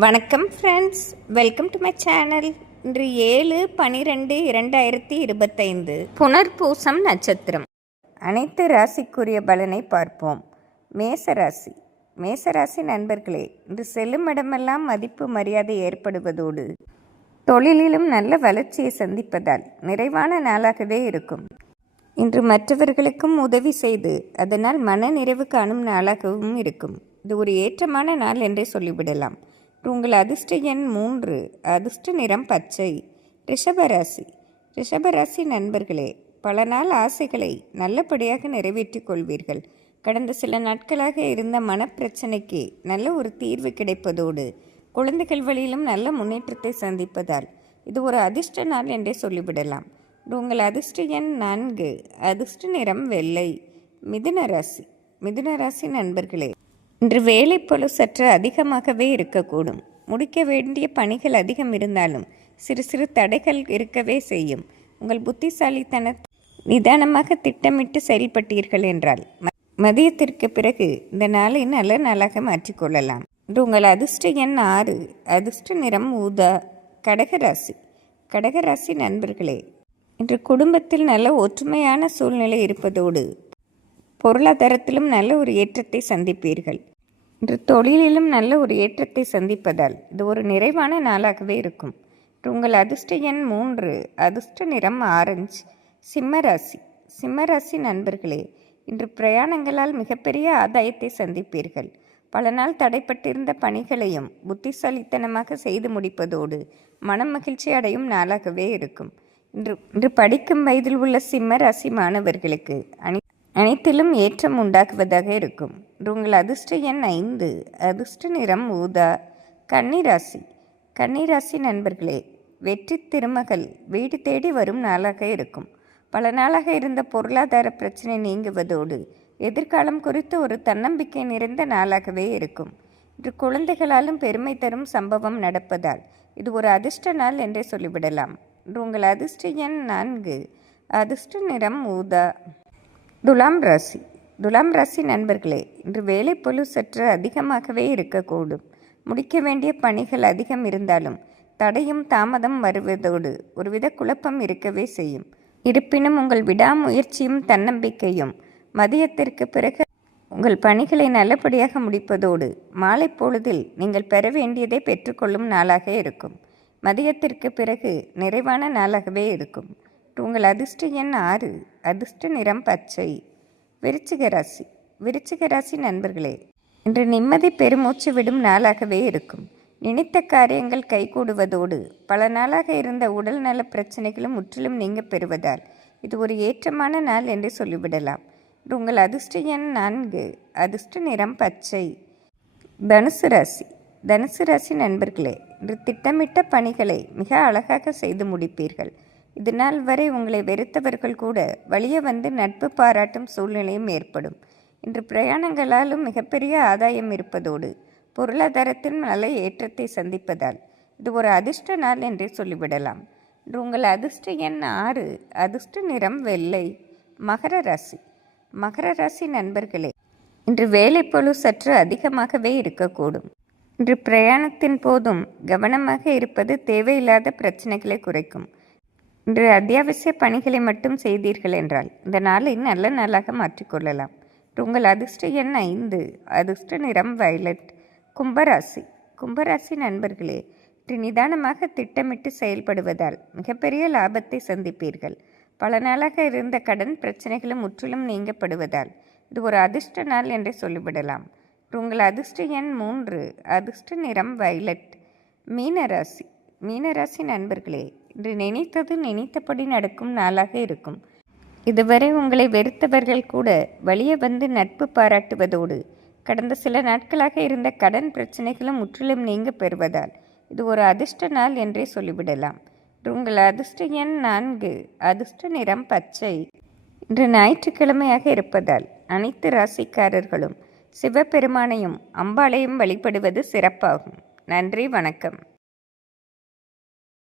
வணக்கம் friends welcome to my channel இன்று ஏழு பனிரெண்டு இரண்டாயிரத்தி இருபத்தைந்து புனர்பூசம் நட்சத்திரம். அனைத்து ராசிக்குரிய பலனை பார்ப்போம். மேசராசி மேசராசி நண்பர்களே இன்று செல்லும் இடமெல்லாம் மதிப்பு மரியாதை ஏற்படுவதோடு தொழிலிலும் நல்ல வளர்ச்சியை சந்திப்பதால் நிறைவான நாளாகவே இருக்கும். இன்று மற்றவர்களுக்கும் உதவி செய்து அதனால் மன நிறைவு காணும் நாளாகவும் இருக்கும். இது ஒரு ஏற்றமான நாள் என்றே சொல்லிவிடலாம். உங்கள் அதிர்ஷ்ட எண் மூன்று. அதிர்ஷ்ட நிறம் பச்சை. ரிஷபராசி ரிஷபராசி நண்பர்களே பல நாள் ஆசைகளை நல்லபடியாக நிறைவேற்றிக் கொள்வீர்கள். கடந்த சில நாட்களாக இருந்த மனப்பிரச்சனைக்கு நல்ல ஒரு தீர்வு கிடைப்பதோடு குழந்தைகள் வழியிலும் நல்ல முன்னேற்றத்தை சந்திப்பதால் இது ஒரு அதிர்ஷ்ட நாள் என்றே சொல்லிவிடலாம். உங்கள் அதிர்ஷ்ட எண் நான்கு. அதிர்ஷ்ட நிறம் வெள்ளை. மிதுன ராசி. மிதுன ராசி நண்பர்களே இன்று வேலைப்பழு சற்று அதிகமாகவே இருக்கக்கூடும். முடிக்க வேண்டிய பணிகள் அதிகம் இருந்தாலும் சிறு சிறு தடைகள் இருக்கவே செய்யும். உங்கள் புத்திசாலித்தன நிதானமாக திட்டமிட்டு செயல்பட்டீர்கள் என்றால் மதியத்திற்கு பிறகு இந்த நாளை நல்ல நாளாக மாற்றிக்கொள்ளலாம் இன்று உங்கள் அதிர்ஷ்ட எண் ஆறு அதிர்ஷ்ட நிறம் ஊதா கடகராசி கடகராசி நண்பர்களே இன்று குடும்பத்தில் நல்ல ஒற்றுமையான சூழ்நிலை இருப்பதோடு பொருளாதாரத்திலும் நல்ல ஒரு ஏற்றத்தை சந்திப்பீர்கள். இன்று தொழிலிலும் நல்ல ஒரு ஏற்றத்தை சந்திப்பதால் இது ஒரு நிறைவான நாளாகவே இருக்கும். உங்கள் அதிர்ஷ்ட எண் மூன்று அதிர்ஷ்ட நிறம் ஆரஞ்சு சிம்மராசி. சிம்மராசி நண்பர்களே இன்று பிரயாணங்களால் மிகப்பெரிய ஆதாயத்தை சந்திப்பீர்கள். பல நாள் தடைப்பட்டிருந்த பணிகளையும் புத்திசாலித்தனமாக செய்து முடிப்பதோடு மனம் மகிழ்ச்சி அடையும் நாளாகவே இருக்கும். இன்று இன்று படிக்கும் வயதில் உள்ள சிம்ம ராசி மாணவர்களுக்கு அனை அனைத்திலும் ஏற்றம் உண்டாக்குவதாக இருக்கும். உங்கள் அதிர்ஷ்ட எண் ஐந்து. அதிர்ஷ்ட நிறம் ஊதா. கன்னிராசி. கன்னிராசி நண்பர்களே வெற்றி திருமகள். வீடு தேடி வரும் நாளாக இருக்கும். பல நாளாக இருந்த பொருளாதார பிரச்சனை நீங்குவதோடு எதிர்காலம் குறித்து ஒரு தன்னம்பிக்கை நிறைந்த நாளாகவே இருக்கும். இன்று குழந்தைகளாலும் பெருமை தரும் சம்பவம் நடப்பதால் இது ஒரு அதிர்ஷ்ட நாள் என்றே சொல்லிவிடலாம். உங்கள் அதிர்ஷ்ட எண் நான்கு. அதிர்ஷ்ட நிறம் ஊதா. துலாம் ராசி. துலாம் ராசி நண்பர்களே இன்று வேலைப்பொழு சற்று அதிகமாகவே இருக்கக்கூடும். முடிக்க வேண்டிய பணிகள் அதிகம் இருந்தாலும் தடையும் தாமதம் வருவதோடு ஒருவித குழப்பம் இருக்கவே செய்யும். இருப்பினும் உங்கள் விடாமுயற்சியும் தன்னம்பிக்கையும் மதியத்திற்கு பிறகு உங்கள் பணிகளை நல்லபடியாக முடிப்பதோடு மாலை பொழுதில் நீங்கள் பெற வேண்டியதை பெற்றுக்கொள்ளும் நாளாக இருக்கும். மதியத்திற்கு பிறகு நிறைவான நாளாகவே இருக்கும். உங்கள் அதிர்ஷ்ட எண் ஆறு அதிர்ஷ்ட நிறம் பச்சை விருச்சிக ராசி. விருச்சிக ராசி நண்பர்களே இன்று நிம்மதி பெருமூச்சு விடும் நாளாகவே இருக்கும். நினைத்த காரியங்கள் கைகூடுவதோடு பல நாளாக இருந்த உடல் நல பிரச்சனைகளும் முற்றிலும் நீங்க பெறுவதால் இது ஒரு ஏற்றமான நாள் என்று சொல்லிவிடலாம். இன்று உங்கள் அதிர்ஷ்ட எண் நான்கு அதிர்ஷ்ட நிறம் பச்சை. தனுசு ராசி. தனுசு ராசி நண்பர்களே இன்று திட்டமிட்ட பணிகளை மிக அழகாக செய்து முடிப்பீர்கள். இது நாள் வரை உங்களை வெறுத்தவர்கள் கூட வழியே வந்து நட்பு பாராட்டும் சூழ்நிலையும் ஏற்படும். இன்று பிரயாணங்களாலும் மிகப்பெரிய ஆதாயம் இருப்பதோடு பொருளாதாரத்தின் நல்ல ஏற்றத்தை சந்திப்பதால் இது ஒரு அதிர்ஷ்ட நாள் என்றே சொல்லிவிடலாம். இன்று உங்கள் அதிர்ஷ்ட எண் ஆறு அதிர்ஷ்ட நிறம் வெள்ளை மகர ராசி. மகர ராசி நண்பர்களே இன்று வேலைப்பொழு சற்று அதிகமாகவே இருக்கக்கூடும். இன்று பிரயாணத்தின் போதும் கவனமாக இருப்பது தேவையில்லாத பிரச்சனைகளை குறைக்கும். இன்று அத்தியாவசிய பணிகளை மட்டும் செய்தீர்கள் என்றால் இந்த நாளை நல்ல நாளாக மாற்றிக்கொள்ளலாம் உங்கள் அதிர்ஷ்ட எண் ஐந்து அதிர்ஷ்ட நிறம் வயலட். கும்பராசி. கும்பராசி நண்பர்களே இன்று நிதானமாக திட்டமிட்டு செயல்படுவதால் மிகப்பெரிய லாபத்தை சந்திப்பீர்கள். பல நாளாக இருந்த கடன் பிரச்சனைகளும் முற்றிலும் நீங்கப்படுவதால் இது ஒரு அதிர்ஷ்ட நாள் என்றே சொல்லிவிடலாம். உங்கள் அதிர்ஷ்ட எண் மூன்று அதிர்ஷ்ட நிறம் வயலட். மீனராசி. மீனராசி நண்பர்களே இன்று நினைத்தது நினைத்தபடி நடக்கும் நாளாக இருக்கும். இதுவரை உங்களை வெறுத்தவர்கள் கூட வழியே வந்து நட்பு பாராட்டுவதோடு கடந்த சில நாட்களாக இருந்த கடன் பிரச்சனைகளும் முற்றிலும் நீங்க பெறுவதால் இது ஒரு அதிர்ஷ்ட நாள் என்றே சொல்லிவிடலாம். உங்கள் அதிர்ஷ்ட எண் நான்கு அதிர்ஷ்ட நிறம் பச்சை. இன்று ஞாயிற்றுக்கிழமையாக இருப்பதால் அனைத்து ராசிக்காரர்களும் சிவபெருமானையும் அம்பாளையும் வழிபடுவது சிறப்பாகும். நன்றி வணக்கம்.